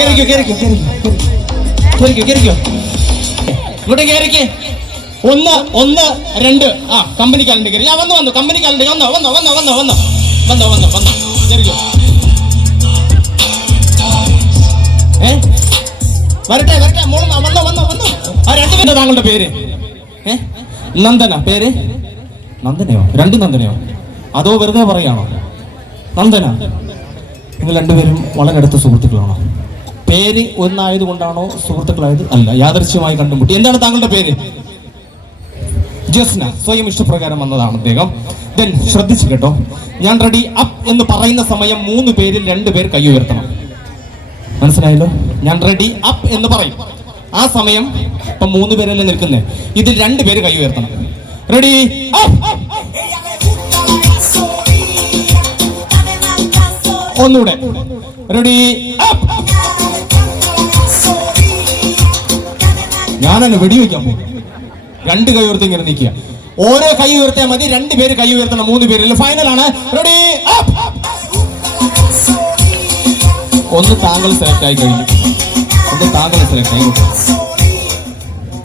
ഇങ്ങോട്ട് കേറിക്കേ. 1 1 2 ആ company calendar കയറി. ഞാൻ വന്നു കമ്പനി കാലണ്ടർ വന്നോ കേറിക്കോ. വരട്ടെ മോള് വന്നോ. ആ രണ്ടുപേരുടെ താങ്കളുടെ പേര് നന്ദന. പേര് നന്ദനയോ? 2 നന്ദനയോ? അതോ വെറുതെ പറയാണോ? നന്ദന, നിങ്ങൾ രണ്ടുപേരും വളരെ അടുത്ത സുഹൃത്തുക്കളാണോ? പേര് ഒന്നായത് കൊണ്ടാണോ സുഹൃത്തുക്കളായത്? അല്ല, യാദൃശ്യമായി കണ്ടുമുട്ടി. എന്താണ് താങ്കളുടെ പേര്? ജസ്ന. സ്വയം ഇഷ്ടപ്രകാരം വന്നതാണ് അദ്ദേഹം. ദെൻ ശ്രദ്ധിച്ചു കേട്ടോ, ഞാൻ റെഡി അപ്പ് എന്ന് പറയുന്ന സമയം 3 പേരിൽ 2 പേർ കൈ ഉയർത്തണം. മനസ്സിലായല്ലോ? ഞാൻ റെഡി അപ്പ് എന്ന് പറയും. ആ സമയം ഇപ്പൊ 3 പേരല്ലേ നിൽക്കുന്നേ, ഇതിൽ 2 പേര് കൈ ഉയർത്തണം. Ready up. ഒന്നുകൂടെ. Ready up. ഞാനാണ് വെടിവെക്കാൻ പോകും. 2 കൈ ഉയർത്തി ഇങ്ങനെ നിൽക്കുക. ഓരോ കൈ ഉയർത്തിയാൽ മതി. 2 പേര് കൈ ഉയർത്തണം. 3 പേരിൽ ഫൈനലാണ്. Ready up. ഒന്ന് താങ്കൾ സെലക്ട് ആയി കഴിഞ്ഞു.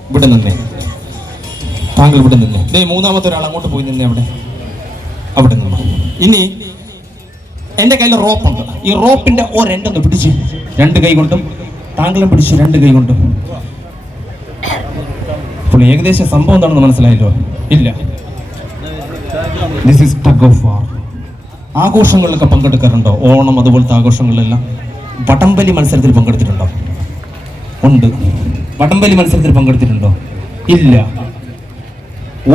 ഇവിടെ നിന്നേ. താങ്കൾ ഇവിടെ നിന്നേ. മൂന്നാമത്തെ ഒരാൾ അങ്ങോട്ട് പോയി നിന്നേ. അവിടെ നിന്നു. ഇനി എന്റെ കയ്യിൽ റോപ്പുണ്ട്. ഈ റോപ്പിന്റെ ഒരെണ്ടൊന്ന് പിടിച്ച് 2 കൈ കൊണ്ടും താങ്കളും പിടിച്ച് 2 കൈ കൊണ്ടും. അപ്പോൾ ഏകദേശം സംഭവം എന്താണെന്ന് മനസ്സിലായല്ലോ? ഇല്ല, this is tug of war. ആഘോഷങ്ങളിലൊക്കെ പങ്കെടുക്കാറുണ്ടോ? ഓണം അതുപോലത്തെ ആഘോഷങ്ങളിലെല്ലാം. വടംവലി മത്സരത്തിൽ പങ്കെടുത്തിട്ടുണ്ടോ? ഉണ്ട്. വടംവലി മത്സരത്തിൽ പങ്കെടുത്തിട്ടുണ്ടോ? ഇല്ല.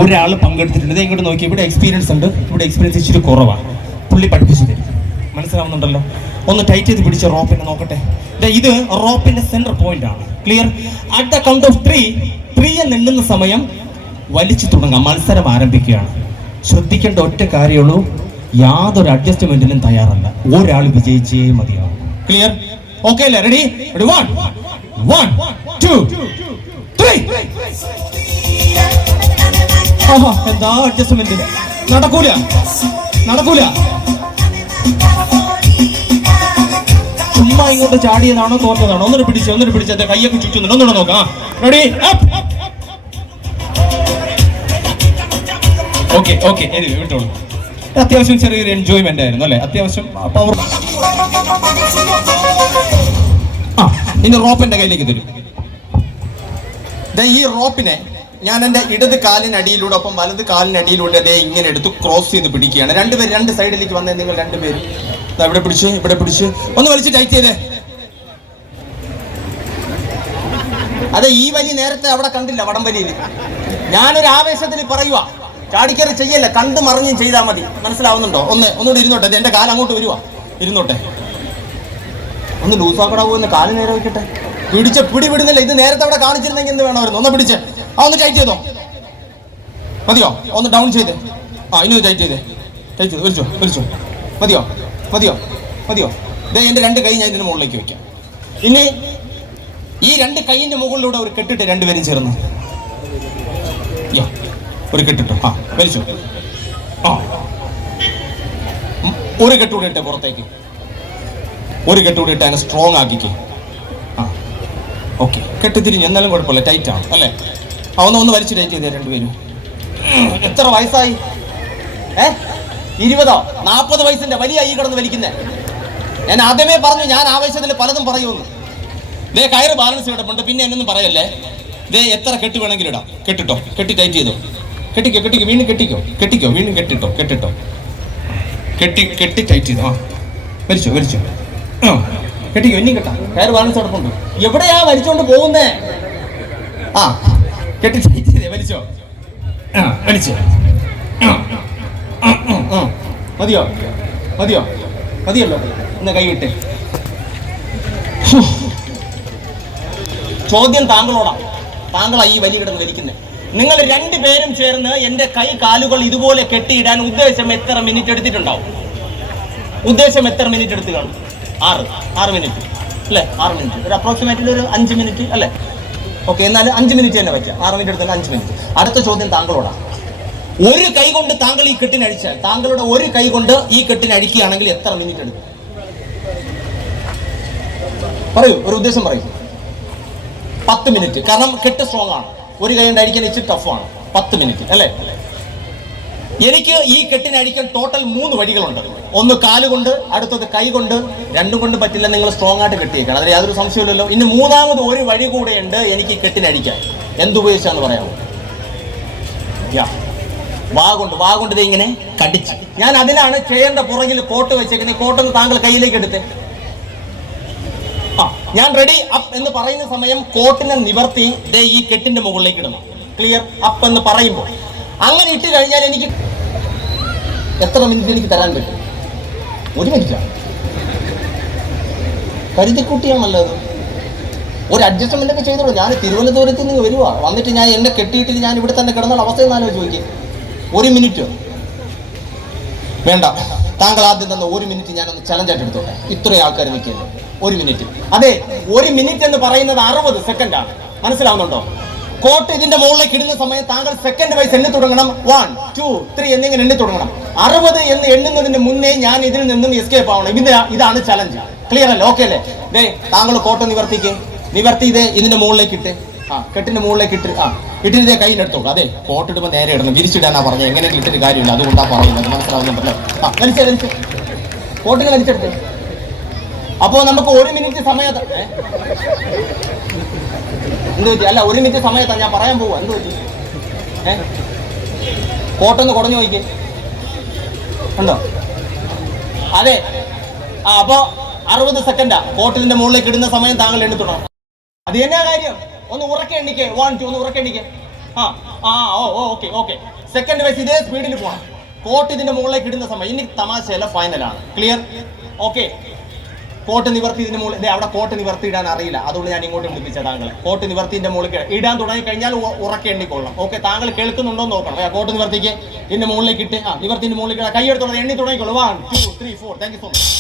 ഒരാൾ പങ്കെടുത്തിട്ടുണ്ട്. ഇങ്ങോട്ട് നോക്കി. ഇവിടെ എക്സ്പീരിയൻസ് ഉണ്ട്. ഇവിടെ എക്സ്പീരിയൻസ് ഇച്ചിരി കുറവാണ്. പുള്ളി പഠിപ്പിച്ചു തരും. മനസ്സിലാവുന്നുണ്ടല്ലോ? ഒന്ന് ടൈറ്റ് ചെയ്ത് പിടിച്ച റോപ്പിനെ നോക്കട്ടെ. ഇത് റോപ്പിന്റെ സെന്റർ പോയിന്റ് ആണ്. Clear? At the count of 3 എന്ന് എണ്ണുന്ന സമയം വലിച്ചു തുടങ്ങാം. മത്സരം ആരംഭിക്കുകയാണ്. ശ്രദ്ധിക്കേണ്ട ഒറ്റ കാര്യമുള്ളൂ, യാതൊരു അഡ്ജസ്റ്റ്മെന്റിനും തയ്യാറല്ല. ഒരാൾ വിജയിച്ചേ മതിയാവും. ക്ലിയർ? ഓക്കെ അല്ലേ? റെഡി? 1 2 3. എന്താ അഡ്ജസ്റ്റ്മെന്റ്? നടക്കൂല. ചുമ്മാ ഇങ്ങോട്ട് ചാടിയതാണോ തോറ്റതാണോ? ഒന്നിട്ട് പിടിച്ച് കയ്യൊക്കെ ചുറ്റുന്നുണ്ട്. ഒന്നുകൂടെ നോക്കാം. റെഡി ഓക്കെ വിട്ടോളൂ. അത്യാവശ്യം ചെറിയൊരു എൻജോയ്മെന്റ് ആയിരുന്നു അല്ലെ? അത്യാവശ്യം പവർ. ഇനി റോപ്പിന്റെ കയ്യിലേക്ക് തരും. ഈ റോപ്പിനെ ഞാൻ എൻ്റെ ഇടത് കാലിനടിയിലൂടെ ഒപ്പം വലത് കാലിനടിയിലൂടെ അതേ ഇങ്ങനെ എടുത്ത് ക്രോസ് ചെയ്ത് പിടിക്കുകയാണ്. 2 പേര് 2 സൈഡിലേക്ക് വന്നേ. നിങ്ങൾ 2 പേര് ഇവിടെ പിടിച്ച് ഒന്ന് വലിച്ച് ടൈറ്റ് ചെയ്തേ. അതെ, ഈ വലി നേരത്തെ അവിടെ കണ്ടില്ല വടംവലിയിൽ. ഞാനൊരു ആവേശത്തിൽ പറയുക, ചാടിക്കറി ചെയ്യല്ല, കണ്ടു മറിഞ്ഞും ചെയ്താൽ മതി. മനസ്സിലാവുന്നുണ്ടോ? ഒന്നുകൂടി ഇരുന്നോട്ടെ. എന്റെ കാല് അങ്ങോട്ട് വരുവാ. ഇരുന്നോട്ടെ. ഒന്ന് ലൂസാക്കടാ. പോകുന്ന കാല് നേരെ വയ്ക്കട്ടെ. പിടിച്ച പിടി വിടുന്നില്ല. ഇത് നേരത്തെ അവിടെ കാണിച്ചിരുന്നെങ്കിൽ എന്ത് വേണമായിരുന്നു? ഒന്ന് പിടിച്ച് ഒന്ന് ടൈറ്റ് ചെയ്തോ. മതിയോ? ഒന്ന് ഡൗൺ ചെയ്തേ. ഇനി ടൈറ്റ് ചെയ്തേ. വലിച്ചോ. മതിയോ? എന്റെ 2 കൈ ഞാൻ ഇതിന് മുകളിലേക്ക് വെക്കാം. ഇനി ഈ 2 കൈയിന്റെ മുകളിലൂടെ ഒരു കെട്ടിട്ട് 2 പേരും ചേർന്ന് ഒരു കെട്ടിട്ടോ. വലിച്ചു. ഒരു കെട്ടുകൂടെ ഇട്ടേ പുറത്തേക്ക്. ഒരു കെട്ടുകൂടെ ഇട്ട് അതിനെ സ്ട്രോങ് ആക്കിക്കേ. ഓക്കെ. കെട്ടിത്തിരിഞ്ഞ് എന്നാലും കുഴപ്പമില്ല. ടൈറ്റ് ആണ് അല്ലേ? ഒന്ന് വലിച്ച് ടൈറ്റ് ചെയ്തേ 2 പേരും. എത്ര വയസ്സായി? 20 40 വയസ്സിന്റെ വലിയ ഈ കിടന്ന് വലിക്കുന്നേ. ഞാൻ ആദ്യമേ പറഞ്ഞു, ഞാൻ ആവേശത്തിൽ പലതും പറയുമെന്ന്. കയറ് ബാലൻസ് കിടപ്പുണ്ട്. പിന്നെ എന്നൊന്നും പറയല്ലേ. എത്ര കെട്ട് വേണമെങ്കിലും ഇടാം. കെട്ടിട്ടോ. കെട്ടി ടൈറ്റ് ചെയ്തോ. കെട്ടിക്കോ. വീണ്ടും കെട്ടിക്കോ. വീണ്ടും കെട്ടിട്ടോ. കെട്ടി ടൈറ്റ് ചെയ്തോ. വലിച്ചോ. കെട്ടിക്കോ. ഇനിയും കെട്ടാം. കയറ് ബാലൻസ് കിടപ്പുണ്ട്. എവിടെയാ വലിച്ചോണ്ട് പോകുന്നേ? കെട്ടി ടൈറ്റ് ചെയ്തേ. വലിച്ചോ. മതിയല്ലോ. ഇന്ന് കൈവിട്ട്. ചോദ്യം താങ്കളോടാ. താങ്കളാ ഈ വലി കിടന്ന് വലിക്കുന്നത്. നിങ്ങൾ 2 പേരും ചേർന്ന് എന്റെ കൈ കാലുകൾ ഇതുപോലെ കെട്ടിയിടാൻ ഉദ്ദേശം എത്ര മിനിറ്റ് എടുത്തിട്ടുണ്ടാവും? എത്ര മിനിറ്റ് എടുത്ത് കാണും? 6 മിനിറ്റ് അല്ലേ? 6 മിനിറ്റ്. ഒരു അപ്രോക്സിമേറ്റ്ലി ഒരു 5 മിനിറ്റ് അല്ലേ? ഓക്കെ. എന്നാൽ 5 മിനിറ്റ് തന്നെ വയ്ക്കാം. 6 മിനിറ്റ് എടുത്താൽ 5 മിനിറ്റ്. അടുത്ത ചോദ്യം താങ്കളോടാ. ഒരു കൈ കൊണ്ട് താങ്കൾ ഈ കെട്ടിനഴിച്ചാൽ, താങ്കളുടെ ഒരു കൈ കൊണ്ട് ഈ കെട്ടിനഴിക്കുകയാണെങ്കിൽ എത്ര മിനിറ്റ് എടുക്കും? പറയൂ, ഒരു ഉദ്ദേശം പറയൂ. 10 മിനിറ്റ്. കാരണം കെട്ട് സ്ട്രോങ് ആണ്, ഒരു കൈ കൊണ്ട് അടിക്കാൻ ഇച്ചിരി ടഫാണ്. 10 മിനിറ്റ് അല്ലേ? എനിക്ക് ഈ കെട്ടിനടിക്കാൻ ടോട്ടൽ 3 വഴികളുണ്ട്. ഒന്ന് കാലുകൊണ്ട്, അടുത്തത് കൈ കൊണ്ട്. രണ്ടും കൊണ്ട് പറ്റില്ല, നിങ്ങൾ സ്ട്രോങ് ആയിട്ട് കെട്ടിയേക്കണം, അതിൽ യാതൊരു സംശയമില്ലല്ലോ. ഇനി മൂന്നാമത് ഒരു വഴി കൂടെ ഉണ്ട് എനിക്ക് കെട്ടിനടിക്കാൻ. എന്തുപയോഗിച്ചാന്ന് പറയാമോ? വാ കൊണ്ട് ഇത് ഇങ്ങനെ കടിച്ച്. ഞാൻ അതിനാണ് ചെയറിന്റെ പുറകിൽ കോട്ട് വെച്ചേക്കുന്നത്. ഈ കോട്ടൊന്ന് താങ്കൾ കയ്യിലേക്ക് എടുത്ത്. ഞാൻ റെഡി അപ്പ് എന്ന് പറയുന്ന സമയം കോട്ടിനെ നിവർത്തി ദേ ഈ കെട്ടിന്റെ മുകളിലേക്ക് ഇടണം. ക്ലിയർ? അപ്പ് എന്ന് പറയുമ്പോൾ അങ്ങനെ ഇട്ട് കഴിഞ്ഞാൽ എനിക്ക് എത്ര മിനിറ്റ് എനിക്ക് തരാൻ പറ്റും? 1 മിനിറ്റാണ്. കരുതിക്കുട്ടിയാണല്ലോ അത്. ഒരു അഡ്ജസ്റ്റ്മെന്റ് ഒക്കെ ചെയ്തോളൂ. ഞാൻ തിരുവനന്തപുരത്ത് നിന്ന് വരുവാ, വന്നിട്ട് ഞാൻ എന്നെ കെട്ടിയിട്ട് ഞാൻ ഇവിടെ തന്നെ കിടന്നാൽ അവസ്ഥ ആലോചിച്ച് ചോദിക്കും. 1 മിനിറ്റ് വേണ്ട, താങ്കൾ ആദ്യം തന്ന 1 മിനിറ്റ് ഞാനൊന്ന് ചലഞ്ചായിട്ട് എടുത്തോട്ടെ. ഇത്രയും ആൾക്കാർ നിൽക്കുന്നത് 1 മിനിറ്റ്. അതെ, 1 മിനിറ്റ് എന്ന് പറയുന്നത് 60 സെക്കൻഡാണ്. മനസ്സിലാവുന്നുണ്ടോ? കോട്ട് ഇതിന്റെ മുകളിലേക്ക് ഇടുന്ന സമയം താങ്കൾ സെക്കൻഡ് വൈസ് എണ്ണി തുടങ്ങണം. 1, 2, 3 എന്നിങ്ങനെ എണ്ണി തുടങ്ങണം. 60 എന്ന് എണ്ണുന്നതിന് മുന്നേ ഞാൻ ഇതിൽ നിന്നും എസ്കേപ്പ് ആവണം. ഇതാണ് ചലഞ്ച്. ക്ലിയർ അല്ലേ? ഓക്കെ അല്ലേ? ദേ താങ്കൾ കോട്ട് നിവർത്തി ഇതേ ഇതിന്റെ മുകളിലേക്ക് ഇട്ട്, കെട്ടിന്റെ മുകളിലേക്ക് ഇട്ട്, ഇട്ടിട്ട് കയ്യിൽ എടുത്തോളൂ. അതെ, കോട്ട് ഇടുമ്പോൾ നേരെ ഇടണം, വിരിച്ചിടാനാ പറഞ്ഞത്. എങ്ങനെയെങ്കിലും ഇട്ടിട്ട് കാര്യമില്ല, അതുകൊണ്ടാ പറയുന്നത്. മനസ്സിലാവുന്നുണ്ടല്ലോ? വലിച്ച് കോട്ടിന് വലിച്ചെടുത്ത്. അപ്പോ നമുക്ക് 1 മിനിറ്റ് സമയത്ത് എന്ത് പറ്റി? അല്ല, 1 മിനിറ്റ് സമയത്താണ് ഞാൻ പറയാൻ പോവാ. എന്ത് പറ്റി? കോട്ടൊന്ന് കുടഞ്ഞു നോക്കി ഉണ്ടോ? അതെ. അപ്പോ 60 സെക്കൻഡാ കോട്ടിന്റെ മുകളിലേക്ക് ഇടുന്ന സമയം താങ്കൾ എണ്ണി തുടങ്ങണം. അത് എന്നാ കാര്യം? ഒന്ന് ഉറക്കെ എണ്ണിക്കേ. 1, 2 ഒന്ന് ഉറക്കെ എണ്ണിക്കേ. ഓക്കെ. സെക്കൻഡ് വൈസ് ഇതേ സ്പീഡിൽ പോകണം. കോട്ട് ഇതിന്റെ മുകളിലേക്ക് ഇടുന്ന സമയം. ഇനി തമാശയല്ല, ഫൈനലാണ്. ക്ലിയർ? ഓക്കെ. കോട്ട് നിവർത്തി ഇതിന്റെ മുകളിൽ. അവിടെ കോട്ട് നിവർത്തി ഇടാൻ അറിയില്ല, അതുകൊണ്ട് ഞാൻ ഇങ്ങോട്ട് വിളിപ്പിച്ച താങ്കളെ. കോട്ട് നിവർത്തിന്റെ മുകളിൽ ഇടാൻ തുടങ്ങി കഴിഞ്ഞാൽ ഉറക്കെ എണ്ണിക്കൊള്ളാം. ഓക്കെ, താങ്കൾ കേൾക്കുന്നുണ്ടോ എന്ന് നോക്കണം. കോട്ട് നിവർത്തിക്ക് ഇതിന്റെ മുകളിലേക്ക് ഇട്ട് നിവർത്തിന്റെ മുകളിലേക്ക് കൈ എടുത്തോളാം, എണ്ണി തുടങ്ങിക്കോളൂ. 1, 2, 3, 4. Thank you so much.